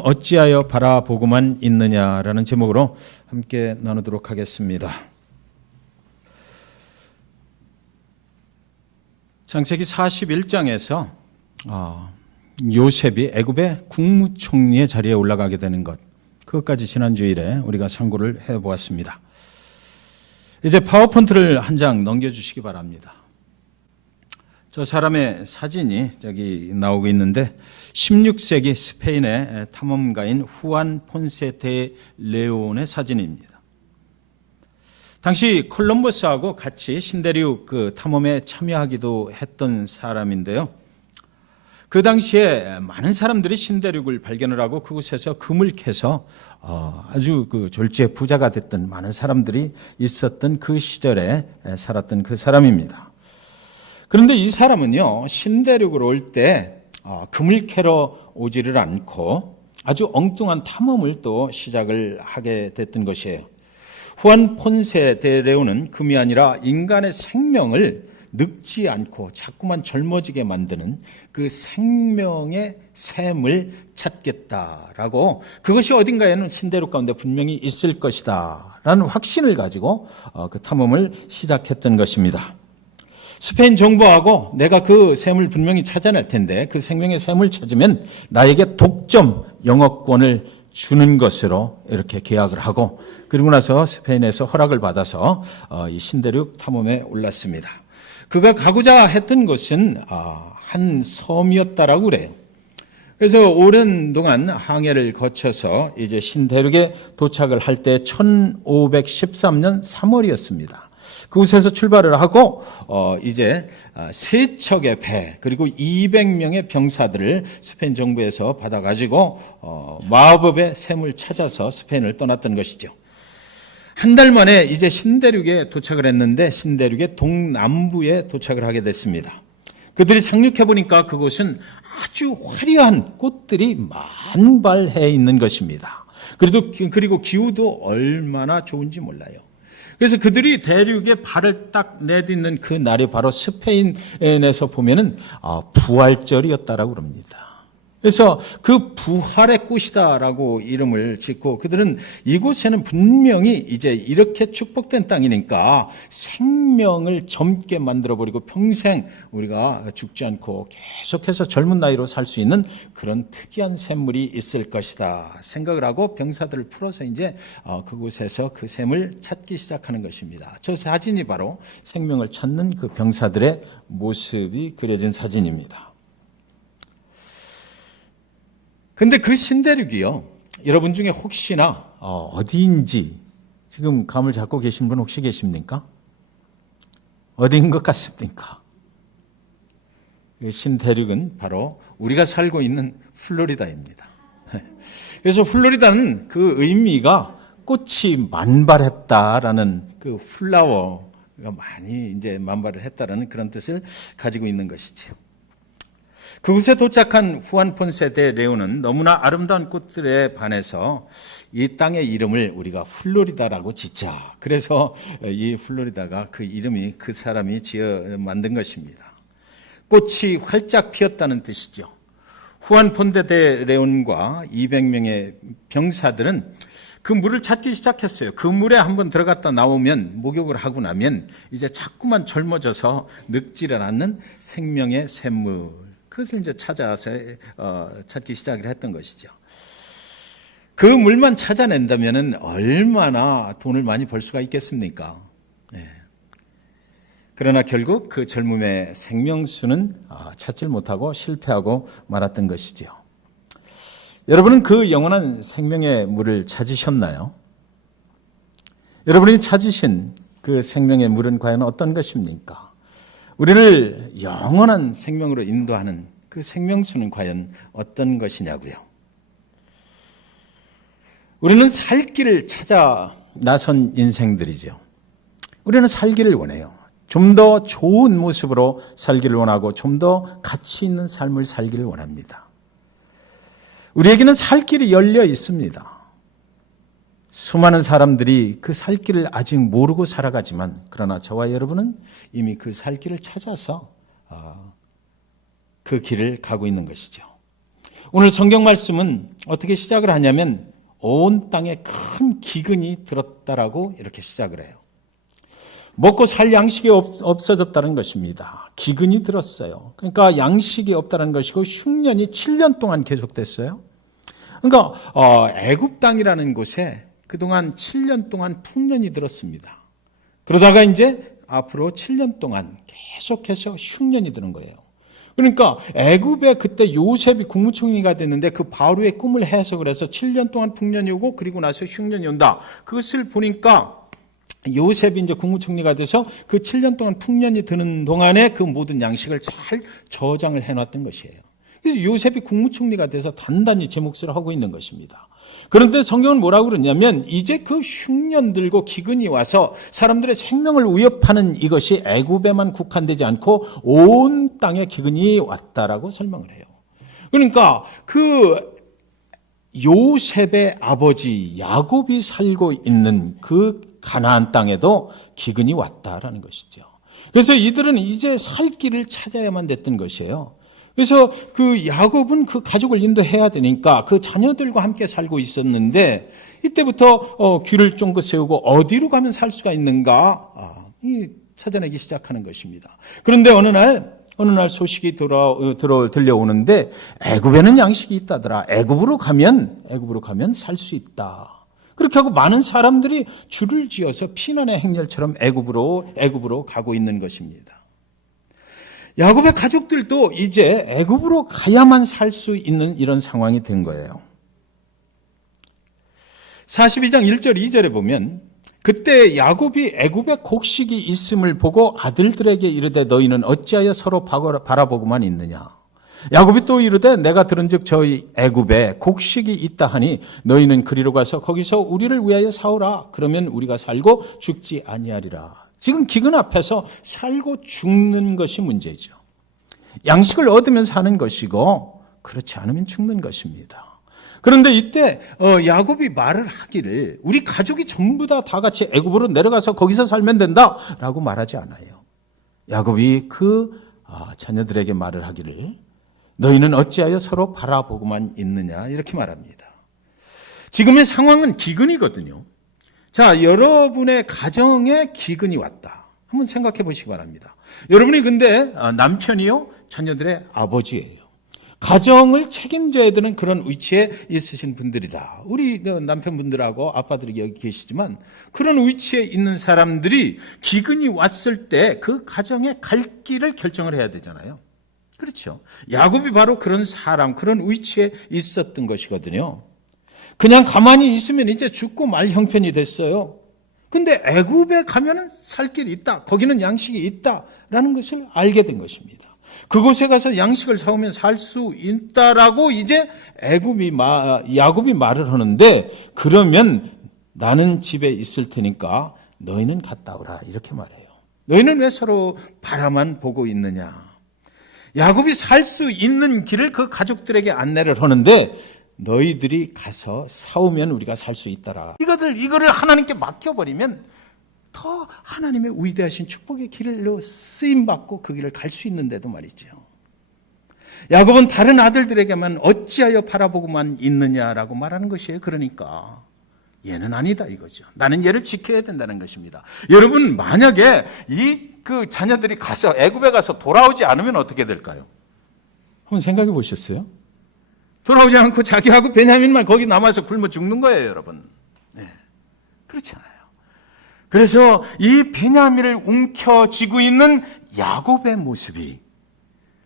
어찌하여 바라보고만 있느냐라는 제목으로 함께 나누도록 하겠습니다. 창세기 41장에서 요셉이 애굽의 국무총리의 자리에 올라가게 되는 것, 그것까지 지난주일에 우리가 상고를 해보았습니다. 이제 파워포인트를 한 장 넘겨주시기 바랍니다. 저 사람의 사진이 저기 나오고 있는데 16세기 스페인의 탐험가인 후안 폰세 데 레온의 사진입니다. 당시 콜럼버스하고 같이 신대륙 그 탐험에 참여하기도 했던 사람인데요. 그 당시에 많은 사람들이 신대륙을 발견을 하고 그곳에서 금을 캐서 아주 그 졸지에 부자가 됐던 많은 사람들이 있었던 그 시절에 살았던 그 사람입니다. 그런데 이 사람은요, 신대륙으로 올 때 금을 캐러 오지를 않고 아주 엉뚱한 탐험을 또 시작을 하게 됐던 것이에요. 후안 폰세 데 레온은 금이 아니라 인간의 생명을 늙지 않고 자꾸만 젊어지게 만드는 그 생명의 샘을 찾겠다라고, 그것이 어딘가에는 신대륙 가운데 분명히 있을 것이다 라는 확신을 가지고 그 탐험을 시작했던 것입니다. 스페인 정부하고 내가 그 샘을 분명히 찾아낼 텐데 그 생명의 샘을 찾으면 나에게 독점 영어권을 주는 것으로 이렇게 계약을 하고, 그리고 나서 스페인에서 허락을 받아서 이 신대륙 탐험에 올랐습니다. 그가 가고자 했던 곳은 한 섬이었다라고 그래요. 그래서 오랜 동안 항해를 거쳐서 이제 신대륙에 도착을 할 때 1513년 3월이었습니다. 그곳에서 출발을 하고 이제 세 척의 배 그리고 200명의 병사들을 스페인 정부에서 받아가지고 마법의 샘을 찾아서 스페인을 떠났던 것이죠. 한 달 만에 이제 신대륙에 도착을 했는데 신대륙의 동남부에 도착을 하게 됐습니다. 그들이 상륙해 보니까 그곳은 아주 화려한 꽃들이 만발해 있는 것입니다. 그리고 기후도 얼마나 좋은지 몰라요. 그래서 그들이 대륙에 발을 딱 내딛는 그 날이 바로 스페인에서 보면은 부활절이었다라고 그럽니다. 그래서 그 부활의 꽃이다라고 이름을 짓고, 그들은 이곳에는 분명히 이제 이렇게 축복된 땅이니까 생명을 젊게 만들어버리고 평생 우리가 죽지 않고 계속해서 젊은 나이로 살 수 있는 그런 특이한 샘물이 있을 것이다 생각을 하고 병사들을 풀어서 이제 그곳에서 그 샘을 찾기 시작하는 것입니다. 저 사진이 바로 생명을 찾는 그 병사들의 모습이 그려진 사진입니다. 근데 그 신대륙이요, 여러분 중에 혹시나 어디인지 지금 감을 잡고 계신 분 혹시 계십니까? 어디인 것 같습니까? 신대륙은 바로 우리가 살고 있는 플로리다입니다. 그래서 플로리다는 그 의미가 꽃이 만발했다라는 그 플라워가 많이 이제 만발을 했다라는 그런 뜻을 가지고 있는 것이죠. 그곳에 도착한 후안 폰세 데 레온은 너무나 아름다운 꽃들에 반해서 이 땅의 이름을 우리가 플로리다라고 짓자. 그래서 이 플로리다가 그 이름이 그 사람이 지어 만든 것입니다. 꽃이 활짝 피었다는 뜻이죠. 후안 폰세 데 레온과 200명의 병사들은 그 물을 찾기 시작했어요. 그 물에 한번 들어갔다 나오면, 목욕을 하고 나면 이제 자꾸만 젊어져서 늙지를 않는 생명의 샘물, 그것을 이제 찾아서 찾기 시작을 했던 것이죠. 그 물만 찾아낸다면 얼마나 돈을 많이 벌 수가 있겠습니까? 네. 그러나 결국 그 젊음의 생명수는 찾질 못하고 실패하고 말았던 것이죠. 여러분은 그 영원한 생명의 물을 찾으셨나요? 여러분이 찾으신 그 생명의 물은 과연 어떤 것입니까? 우리를 영원한 생명으로 인도하는 그 생명수는 과연 어떤 것이냐고요. 우리는 살 길을 찾아 나선 인생들이죠. 우리는 살기를 원해요. 좀 더 좋은 모습으로 살기를 원하고 좀 더 가치 있는 삶을 살기를 원합니다. 우리에게는 살 길이 열려 있습니다. 수많은 사람들이 그 살 길을 아직 모르고 살아가지만, 그러나 저와 여러분은 이미 그 살 길을 찾아서 그 길을 가고 있는 것이죠. 오늘 성경 말씀은 어떻게 시작을 하냐면 온 땅에 큰 기근이 들었다라고 이렇게 시작을 해요. 먹고 살 양식이 없어졌다는 것입니다. 기근이 들었어요. 그러니까 양식이 없다는 것이고 흉년이 7년 동안 계속됐어요. 그러니까 애굽 땅이라는 곳에 그동안 7년 동안 풍년이 들었습니다. 그러다가 이제 앞으로 7년 동안 계속해서 흉년이 드는 거예요. 그러니까 애굽에 그때 요셉이 국무총리가 됐는데 그 바로의 꿈을 해석을 해서 7년 동안 풍년이 오고 그리고 나서 흉년이 온다. 그것을 보니까 요셉이 이제 국무총리가 돼서 그 7년 동안 풍년이 드는 동안에 그 모든 양식을 잘 저장을 해놨던 것이에요. 그래서 요셉이 국무총리가 돼서 단단히 제 몫을 하고 있는 것입니다. 그런데 성경은 뭐라고 그러냐면 이제 그 흉년 들고 기근이 와서 사람들의 생명을 위협하는 이것이 애굽에만 국한되지 않고 온 땅에 기근이 왔다라고 설명을 해요. 그러니까 그 요셉의 아버지 야곱이 살고 있는 그 가나안 땅에도 기근이 왔다라는 것이죠. 그래서 이들은 이제 살 길을 찾아야만 됐던 것이에요. 그래서 그 야곱은 그 가족을 인도해야 되니까 그 자녀들과 함께 살고 있었는데 이때부터 귀를 쫑긋 세우고 어디로 가면 살 수가 있는가 찾아내기 시작하는 것입니다. 그런데 어느 날 소식이 들려오는데 애굽에는 양식이 있다더라. 애굽으로 가면 살 수 있다. 그렇게 하고 많은 사람들이 줄을 지어서 피난의 행렬처럼 애굽으로 가고 있는 것입니다. 야곱의 가족들도 이제 애굽으로 가야만 살 수 있는 이런 상황이 된 거예요. 42장 1절 2절에 보면 그때 야곱이 애굽에 곡식이 있음을 보고 아들들에게 이르되 너희는 어찌하여 서로 바라보고만 있느냐. 야곱이 또 이르되 내가 들은즉 저희 애굽에 곡식이 있다 하니 너희는 그리로 가서 거기서 우리를 위하여 사오라. 그러면 우리가 살고 죽지 아니하리라. 지금 기근 앞에서 살고 죽는 것이 문제죠. 양식을 얻으면 사는 것이고 그렇지 않으면 죽는 것입니다. 그런데 이때 야곱이 말을 하기를 우리 가족이 전부 다 같이 애굽으로 내려가서 거기서 살면 된다라고 말하지 않아요. 야곱이 그 자녀들에게 말을 하기를 너희는 어찌하여 서로 바라보고만 있느냐 이렇게 말합니다. 지금의 상황은 기근이거든요. 자, 여러분의 가정에 기근이 왔다. 한번 생각해 보시기 바랍니다. 여러분이 근데 남편이요, 자녀들의 아버지예요. 가정을 책임져야 되는 그런 위치에 있으신 분들이다. 우리 남편분들하고 아빠들이 여기 계시지만 그런 위치에 있는 사람들이 기근이 왔을 때 그 가정의 갈 길을 결정을 해야 되잖아요. 그렇죠. 야곱이 바로 그런 사람, 그런 위치에 있었던 것이거든요. 그냥 가만히 있으면 이제 죽고 말 형편이 됐어요. 근데 애굽에 가면은 살 길이 있다. 거기는 양식이 있다라는 것을 알게 된 것입니다. 그곳에 가서 양식을 사오면 살 수 있다라고 이제 야곱이 말을 하는데 그러면 나는 집에 있을 테니까 너희는 갔다 오라 이렇게 말해요. 너희는 왜 서로 바라만 보고 있느냐. 야곱이 살 수 있는 길을 그 가족들에게 안내를 하는데 너희들이 가서 사오면 우리가 살 수 있더라. 이거를 하나님께 맡겨버리면 더 하나님의 위대하신 축복의 길로 쓰임받고 그 길을 갈 수 있는데도 말이죠. 야곱은 다른 아들들에게만 어찌하여 바라보고만 있느냐라고 말하는 것이에요. 그러니까 얘는 아니다 이거죠. 나는 얘를 지켜야 된다는 것입니다. 여러분 만약에 그 자녀들이 가서 애굽에 가서 돌아오지 않으면 어떻게 될까요? 한번 생각해 보셨어요? 돌아오지 않고 자기하고 베냐민만 거기 남아서 굶어 죽는 거예요, 여러분. 네, 그렇지 않아요. 그래서 이 베냐민을 움켜쥐고 있는 야곱의 모습이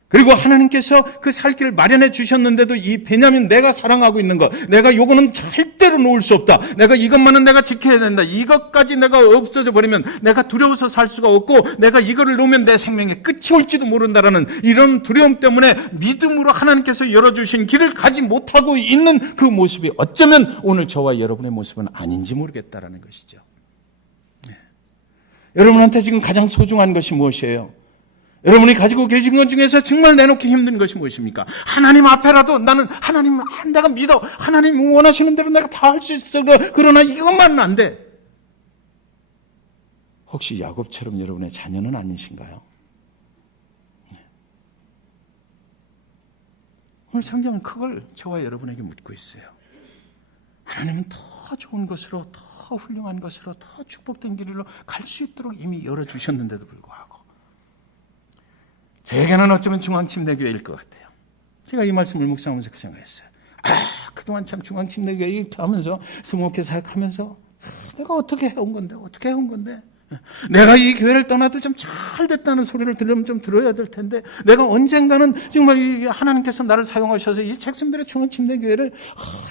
그리고 하나님께서 그 살 길을 마련해 주셨는데도 이 베냐민 내가 사랑하고 있는 것, 내가 요거는 절대로 놓을 수 없다. 내가 이것만은 내가 지켜야 된다. 이것까지 내가 없어져 버리면 내가 두려워서 살 수가 없고 내가 이거를 놓으면 내 생명의 끝이 올지도 모른다라는 이런 두려움 때문에 믿음으로 하나님께서 열어주신 길을 가지 못하고 있는 그 모습이 어쩌면 오늘 저와 여러분의 모습은 아닌지 모르겠다라는 것이죠. 네. 여러분한테 지금 가장 소중한 것이 무엇이에요? 여러분이 가지고 계신 것 중에서 정말 내놓기 힘든 것이 무엇입니까? 하나님 앞에라도 나는 하나님 내가 믿어. 하나님 원하시는 대로 내가 다 할 수 있어. 그러나 이것만은 안 돼. 혹시 야곱처럼 여러분의 자녀는 아니신가요? 오늘 성경은 그걸 저와 여러분에게 묻고 있어요. 하나님은 더 좋은 것으로, 더 훌륭한 것으로, 더 축복된 길로 갈 수 있도록 이미 열어주셨는데도 불구하고 저에게는 어쩌면 중앙침례교회일 것 같아요. 제가 이 말씀을 묵상하면서 그 생각했어요. 그동안 참 중앙침례교회 이렇게 하면서 스모케 사역하면서 내가 어떻게 해온 건데 내가 이 교회를 떠나도 좀 잘 됐다는 소리를 들으면 좀 들어야 될 텐데 내가 언젠가는 정말 이 하나님께서 나를 사용하셔서 이 잭슨빌의 중앙침례교회를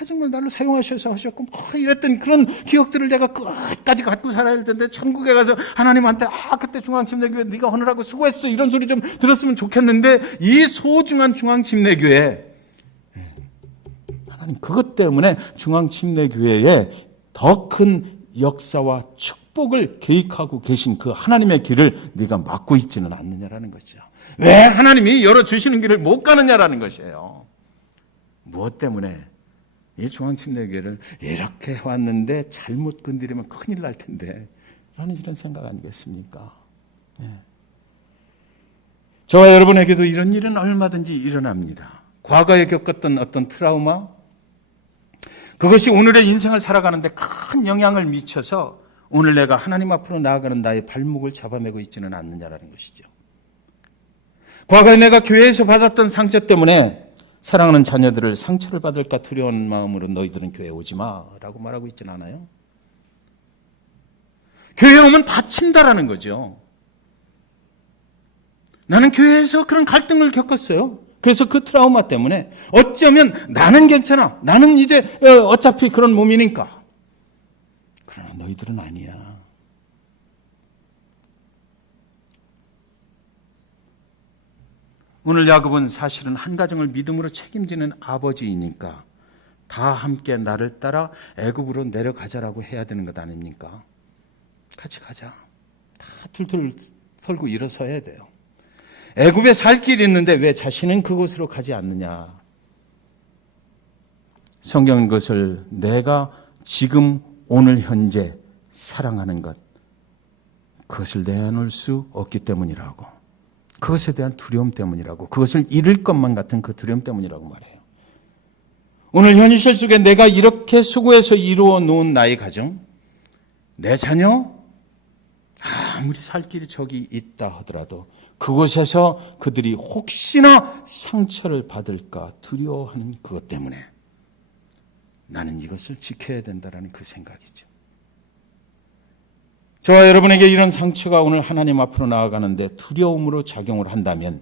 정말 나를 사용하셔서 하셨고 이랬던 그런 기억들을 내가 끝까지 갖고 살아야 할 텐데 천국에 가서 하나님한테 그때 중앙침례교회 네가 하느라고 수고했어 이런 소리 좀 들었으면 좋겠는데 이 소중한 중앙침례교회 하나님 그것 때문에 중앙침례교회에 더 큰 역사와 축복을 계획하고 계신 그 하나님의 길을 네가 막고 있지는 않느냐라는 거죠. 왜 하나님이 열어주시는 길을 못 가느냐라는 것이에요. 무엇 때문에? 이 중앙침례교회를 이렇게 해왔는데 잘못 건드리면 큰일 날 텐데 라는 이런 생각 아니겠습니까? 저와 여러분에게도 이런 일은 얼마든지 일어납니다. 과거에 겪었던 어떤 트라우마, 그것이 오늘의 인생을 살아가는데 큰 영향을 미쳐서 오늘 내가 하나님 앞으로 나아가는 나의 발목을 잡아매고 있지는 않느냐라는 것이죠. 과거에 내가 교회에서 받았던 상처 때문에 사랑하는 자녀들을 상처를 받을까 두려운 마음으로 너희들은 교회에 오지 마라고 말하고 있지는 않아요. 교회에 오면 다친다라는 거죠. 나는 교회에서 그런 갈등을 겪었어요. 그래서 그 트라우마 때문에 어쩌면 나는 괜찮아. 나는 이제 어차피 그런 몸이니까. 그러나 너희들은 아니야. 오늘 야곱은 사실은 한 가정을 믿음으로 책임지는 아버지이니까 다 함께 나를 따라 애굽으로 내려가자라고 해야 되는 것 아닙니까? 같이 가자. 다 툴툴 털고 일어서야 돼요. 애굽에 살 길이 있는데 왜 자신은 그곳으로 가지 않느냐? 성경은 그것을 내가 지금 오늘 현재 사랑하는 것, 그것을 내놓을 수 없기 때문이라고, 그것에 대한 두려움 때문이라고, 그것을 잃을 것만 같은 그 두려움 때문이라고 말해요. 오늘 현실 속에 내가 이렇게 수고해서 이루어 놓은 나의 가정, 내 자녀, 아무리 살 길이 저기 있다 하더라도 그곳에서 그들이 혹시나 상처를 받을까 두려워하는 그것 때문에 나는 이것을 지켜야 된다는 그 생각이죠. 저와 여러분에게 이런 상처가 오늘 하나님 앞으로 나아가는데 두려움으로 작용을 한다면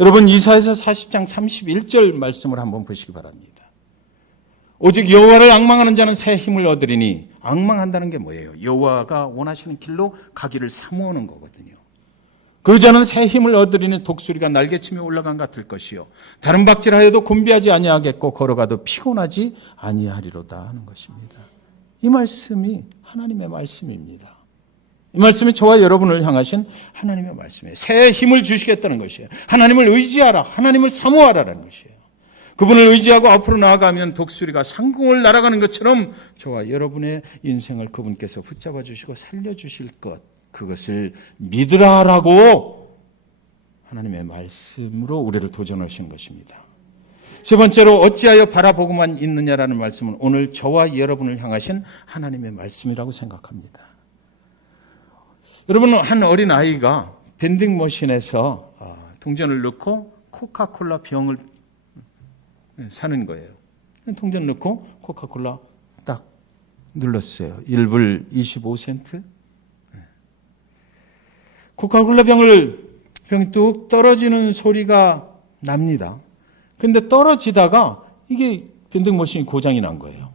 여러분 이사야서 40장 31절 말씀을 한번 보시기 바랍니다. 오직 여호와를 앙망하는 자는 새 힘을 얻으리니, 앙망한다는 게 뭐예요? 여호와가 원하시는 길로 가기를 사모하는 거거든요. 그 자는 새 힘을 얻으리니 독수리가 날개치며 올라간 같을 것이요 다른 박질하여도 곤비하지 아니하겠고 걸어가도 피곤하지 아니하리로다 하는 것입니다. 이 말씀이 하나님의 말씀입니다. 이 말씀이 저와 여러분을 향하신 하나님의 말씀이에요. 새 힘을 주시겠다는 것이에요. 하나님을 의지하라, 하나님을 사모하라는 것이에요. 그분을 의지하고 앞으로 나아가면 독수리가 상공을 날아가는 것처럼 저와 여러분의 인생을 그분께서 붙잡아 주시고 살려주실 것, 그것을 믿으라라고 하나님의 말씀으로 우리를 도전하시는 것입니다. 세 번째로 어찌하여 바라보고만 있느냐라는 말씀은 오늘 저와 여러분을 향하신 하나님의 말씀이라고 생각합니다. 여러분, 한 어린 아이가 밴딩머신에서 동전을 넣고 코카콜라 병을 사는 거예요. 동전 넣고 코카콜라 딱 눌렀어요. 1불 25센트. 코카콜라 병이 뚝 떨어지는 소리가 납니다. 근데 떨어지다가 이게 밴딩머신이 고장이 난 거예요.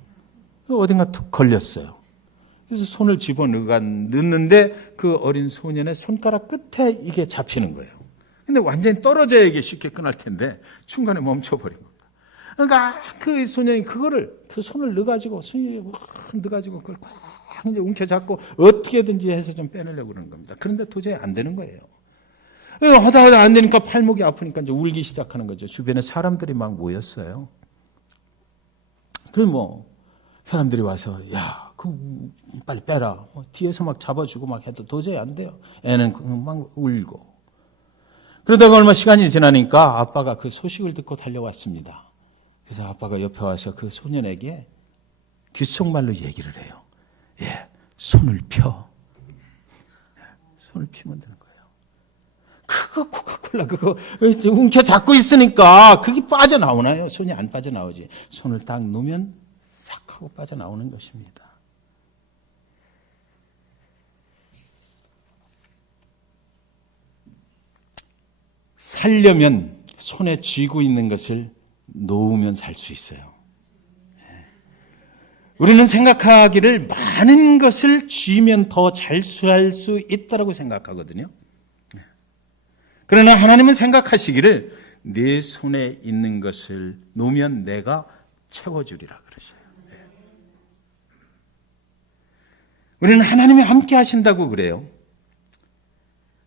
어딘가 툭 걸렸어요. 그래서 손을 집어넣는데 그 어린 소년의 손가락 끝에 이게 잡히는 거예요. 근데 완전히 떨어져야 이게 쉽게 끝날 텐데 중간에 멈춰버린 겁니다. 그러니까 그 소년이 그 손을 넣어가지고, 그걸 꽉 이제 움켜잡고 어떻게든지 해서 좀 빼내려고 그러는 겁니다. 그런데 도저히 안 되는 거예요. 하다 안 되니까 팔목이 아프니까 이제 울기 시작하는 거죠. 주변에 사람들이 막 모였어요. 사람들이 와서, 야, 빨리 빼라. 뒤에서 막 잡아주고 막 해도 도저히 안 돼요. 애는 막 울고. 그러다가 얼마 시간이 지나니까 아빠가 그 소식을 듣고 달려왔습니다. 그래서 아빠가 옆에 와서 그 소년에게 귓속말로 얘기를 해요. 예, 손을 펴. 손을 피면 되는 거예요. 그거 코카콜라 그거 움켜 잡고 있으니까 그게 빠져나오나요? 손이 안 빠져나오지. 손을 딱 놓으면 싹 하고 빠져나오는 것입니다. 살려면 손에 쥐고 있는 것을 놓으면 살 수 있어요. 우리는 생각하기를 많은 것을 쥐면 더 잘 살 수 있다고 생각하거든요. 그러나 하나님은 생각하시기를 내 손에 있는 것을 놓으면 내가 채워주리라 그러셔요. 우리는 하나님이 함께 하신다고 그래요.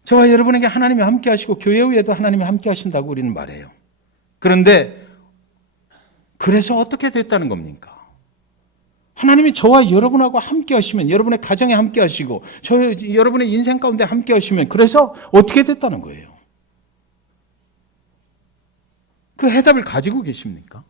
저와 여러분에게 하나님이 함께 하시고 교회 후에도 하나님이 함께 하신다고 우리는 말해요. 그런데 그래서 어떻게 됐다는 겁니까? 하나님이 저와 여러분하고 함께 하시면, 여러분의 가정에 함께 하시고 여러분의 인생 가운데 함께 하시면 그래서 어떻게 됐다는 거예요? 그 해답을 가지고 계십니까?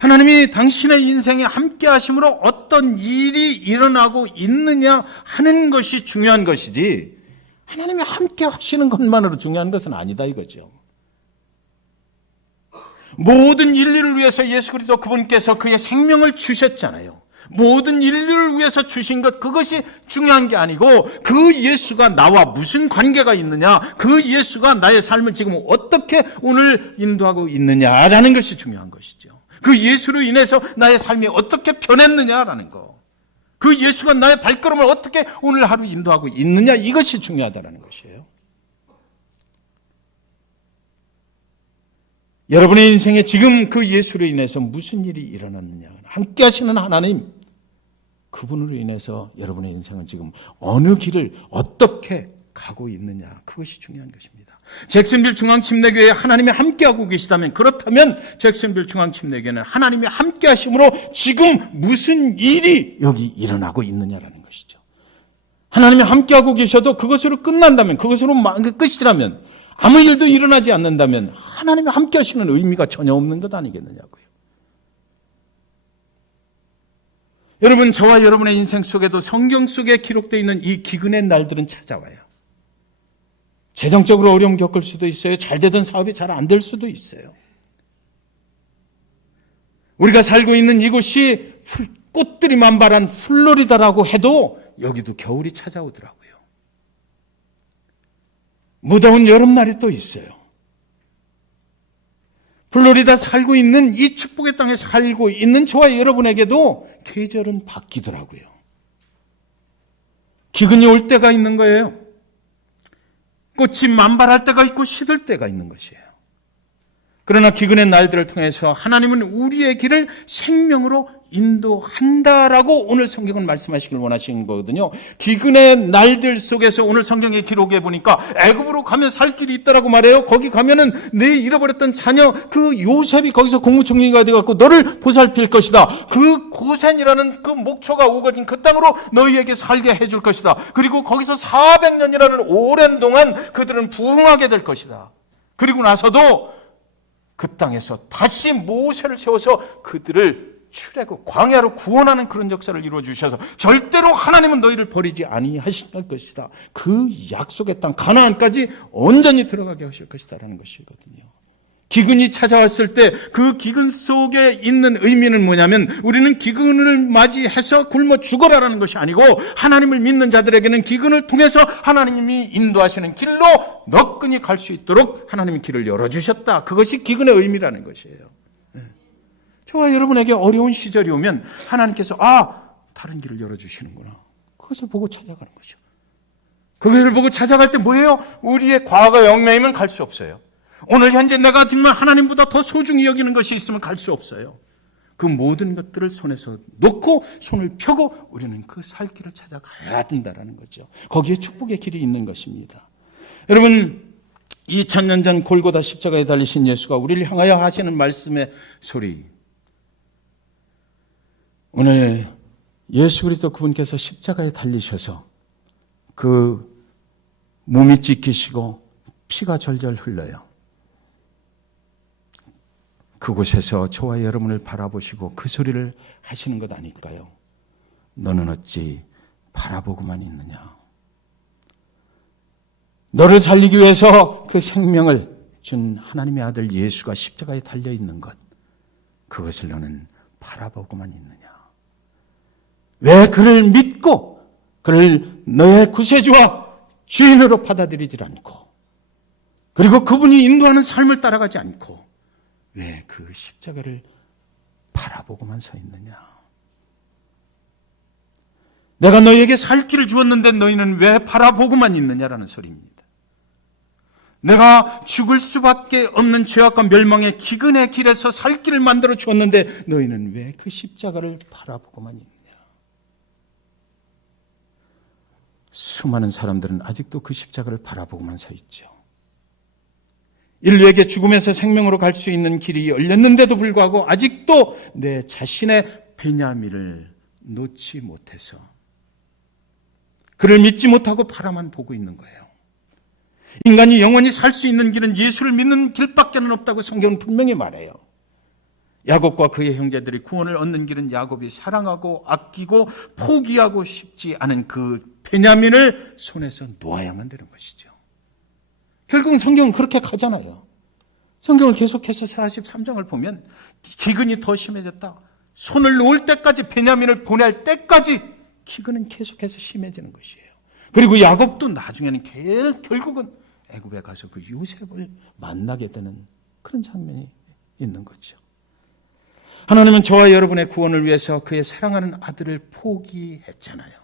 하나님이 당신의 인생에 함께 하심으로 어떤 일이 일어나고 있느냐 하는 것이 중요한 것이지 하나님이 함께 하시는 것만으로 중요한 것은 아니다 이거죠. 모든 인류를 위해서 예수 그리스도 그분께서 그의 생명을 주셨잖아요. 모든 인류를 위해서 주신 것 그것이 중요한 게 아니고 그 예수가 나와 무슨 관계가 있느냐, 그 예수가 나의 삶을 지금 어떻게 오늘 인도하고 있느냐라는 것이 중요한 것이죠. 그 예수로 인해서 나의 삶이 어떻게 변했느냐라는 거, 그 예수가 나의 발걸음을 어떻게 오늘 하루 인도하고 있느냐 이것이 중요하다는 것이에요. 여러분의 인생에 지금 그 예수로 인해서 무슨 일이 일어났느냐, 함께 하시는 하나님 그분으로 인해서 여러분의 인생은 지금 어느 길을 어떻게 가고 있느냐 그것이 중요한 것입니다. 잭슨빌 중앙침례교회에 하나님이 함께하고 계시다면, 그렇다면 잭슨빌 중앙침례교회는 하나님이 함께하심으로 지금 무슨 일이 여기 일어나고 있느냐라는 것이죠. 하나님이 함께하고 계셔도 그것으로 끝난다면, 그것으로 끝이라면, 아무 일도 일어나지 않는다면 하나님이 함께하시는 의미가 전혀 없는 것 아니겠느냐고요. 여러분, 저와 여러분의 인생 속에도 성경 속에 기록되어 있는 이 기근의 날들은 찾아와요. 재정적으로 어려움 겪을 수도 있어요. 잘 되던 사업이 잘 안 될 수도 있어요. 우리가 살고 있는 이곳이 꽃들이 만발한 플로리다라고 해도 여기도 겨울이 찾아오더라고요. 무더운 여름날이 또 있어요. 플로리다 살고 있는 이 축복의 땅에 살고 있는 저와 여러분에게도 계절은 바뀌더라고요. 기근이 올 때가 있는 거예요. 꽃이 만발할 때가 있고 시들 때가 있는 것이에요. 그러나 기근의 날들을 통해서 하나님은 우리의 길을 생명으로 인도한다라고 오늘 성경은 말씀하시길 원하시는 거거든요. 기근의 날들 속에서 오늘 성경의 기록에 보니까 애굽으로 가면 살 길이 있다라고 말해요. 거기 가면은 내 잃어버렸던 자녀 그 요셉이 거기서 국무총리가 돼갖고 너를 보살필 것이다. 그 고센이라는 그 목초가 우거진 그 땅으로 너희에게 살게 해줄 것이다. 그리고 거기서 400년이라는 오랜 동안 그들은 부흥하게 될 것이다. 그리고 나서도 그 땅에서 다시 모세를 세워서 그들을 출애굽 광야로 구원하는 그런 역사를 이루어 주셔서 절대로 하나님은 너희를 버리지 아니하실 것이다. 그 약속의 땅 가나안까지 온전히 들어가게 하실 것이다라는 것이거든요. 기근이 찾아왔을 때 그 기근 속에 있는 의미는 뭐냐면 우리는 기근을 맞이해서 굶어 죽어라라는 것이 아니고 하나님을 믿는 자들에게는 기근을 통해서 하나님이 인도하시는 길로 너끈히 갈 수 있도록 하나님이 길을 열어주셨다. 그것이 기근의 의미라는 것이에요. 저와 여러분에게 어려운 시절이 오면 하나님께서 다른 길을 열어주시는구나. 그것을 보고 찾아가는 거죠. 그것을 보고 찾아갈 때 뭐예요? 우리의 과거 영매이면 갈 수 없어요. 오늘 현재 내가 정말 하나님보다 더 소중히 여기는 것이 있으면 갈 수 없어요. 그 모든 것들을 손에서 놓고 손을 펴고 우리는 그 살 길을 찾아가야 된다는 거죠. 거기에 축복의 길이 있는 것입니다. 여러분, 2000년 전 골고다 십자가에 달리신 예수가 우리를 향하여 하시는 말씀의 소리, 오늘 예수 그리스도 그분께서 십자가에 달리셔서 그 몸이 찢기시고 피가 절절 흘러요. 그곳에서 저와 여러분을 바라보시고 그 소리를 하시는 것 아닐까요? 너는 어찌 바라보고만 있느냐? 너를 살리기 위해서 그 생명을 준 하나님의 아들 예수가 십자가에 달려 있는 것, 그것을 너는 바라보고만 있느냐? 왜 그를 믿고 그를 너의 구세주와 주인으로 받아들이질 않고, 그리고 그분이 인도하는 삶을 따라가지 않고 왜 그 십자가를 바라보고만 서 있느냐? 내가 너희에게 살 길을 주었는데 너희는 왜 바라보고만 있느냐라는 소리입니다. 내가 죽을 수밖에 없는 죄악과 멸망의 기근의 길에서 살 길을 만들어 주었는데 너희는 왜 그 십자가를 바라보고만 있느냐? 수많은 사람들은 아직도 그 십자가를 바라보고만 서 있죠. 인류에게 죽음에서 생명으로 갈 수 있는 길이 열렸는데도 불구하고 아직도 내 자신의 베냐민을 놓지 못해서 그를 믿지 못하고 바라만 보고 있는 거예요. 인간이 영원히 살 수 있는 길은 예수를 믿는 길밖에는 없다고 성경은 분명히 말해요. 야곱과 그의 형제들이 구원을 얻는 길은 야곱이 사랑하고 아끼고 포기하고 싶지 않은 그 베냐민을 손에서 놓아야만 되는 것이죠. 결국은 성경은 그렇게 가잖아요. 성경을 계속해서 43장을 보면 기근이 더 심해졌다. 손을 놓을 때까지, 베냐민을 보낼 때까지 기근은 계속해서 심해지는 것이에요. 그리고 야곱도 나중에는 결국은 애굽에 가서 그 요셉을 만나게 되는 그런 장면이 있는 거죠. 하나님은 저와 여러분의 구원을 위해서 그의 사랑하는 아들을 포기했잖아요.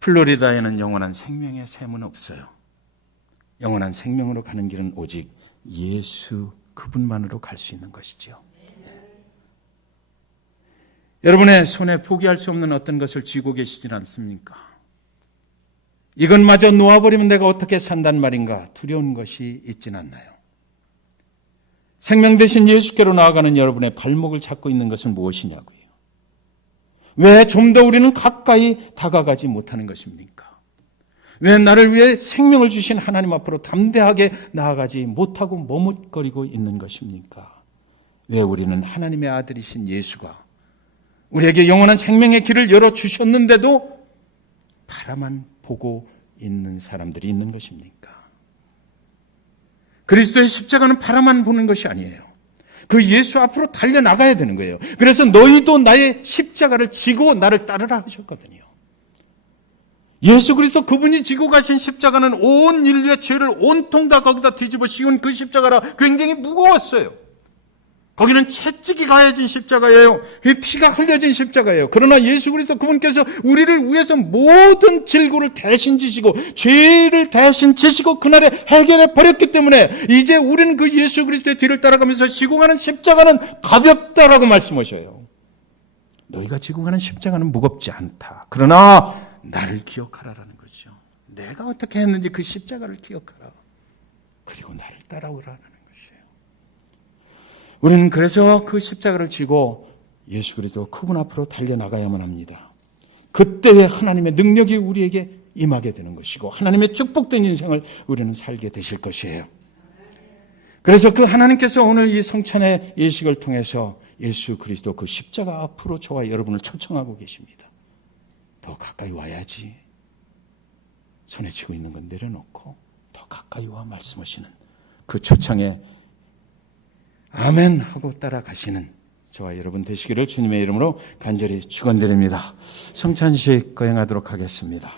플로리다에는 영원한 생명의 샘은 없어요. 영원한 생명으로 가는 길은 오직 예수 그분만으로 갈 수 있는 것이지요. 여러분의 손에 포기할 수 없는 어떤 것을 쥐고 계시진 않습니까? 이것마저 놓아버리면 내가 어떻게 산단 말인가 두려운 것이 있진 않나요? 생명 대신 예수께로 나아가는 여러분의 발목을 잡고 있는 것은 무엇이냐고요? 왜 좀 더 우리는 가까이 다가가지 못하는 것입니까? 왜 나를 위해 생명을 주신 하나님 앞으로 담대하게 나아가지 못하고 머뭇거리고 있는 것입니까? 왜 우리는 하나님의 아들이신 예수가 우리에게 영원한 생명의 길을 열어주셨는데도 바라만 보고 있는 사람들이 있는 것입니까? 그리스도의 십자가는 바라만 보는 것이 아니에요. 그 예수 앞으로 달려나가야 되는 거예요. 그래서 너희도 나의 십자가를 지고 나를 따르라 하셨거든요. 예수 그리스도 그분이 지고 가신 십자가는 온 인류의 죄를 온통 다 거기다 뒤집어 씌운 그 십자가라 굉장히 무거웠어요. 거기는 채찍이 가해진 십자가예요. 피가 흘려진 십자가예요. 그러나 예수 그리스도 그분께서 우리를 위해서 모든 질고를 대신 지시고 죄를 대신 지시고 그날에 해결해 버렸기 때문에 이제 우리는 그 예수 그리스도의 뒤를 따라가면서 지고 가는 십자가는 가볍다라고 말씀하셔요. 너희가 지고 가는 십자가는 무겁지 않다. 그러나 나를 기억하라라는 거죠. 내가 어떻게 했는지 그 십자가를 기억하라. 그리고 나를 따라오라는 것이에요. 우리는 그래서 그 십자가를 지고 예수 그리스도 그분 앞으로 달려나가야만 합니다. 그때의 하나님의 능력이 우리에게 임하게 되는 것이고 하나님의 축복된 인생을 우리는 살게 되실 것이에요. 그래서 그 하나님께서 오늘 이 성찬의 예식을 통해서 예수 그리스도 그 십자가 앞으로 저와 여러분을 초청하고 계십니다. 더 가까이 와야지. 손에 쥐고 있는 건 내려놓고 더 가까이 와 말씀하시는 그 초청에 아멘 하고 따라가시는 저와 여러분 되시기를 주님의 이름으로 간절히 축원드립니다. 성찬식 거행하도록 하겠습니다.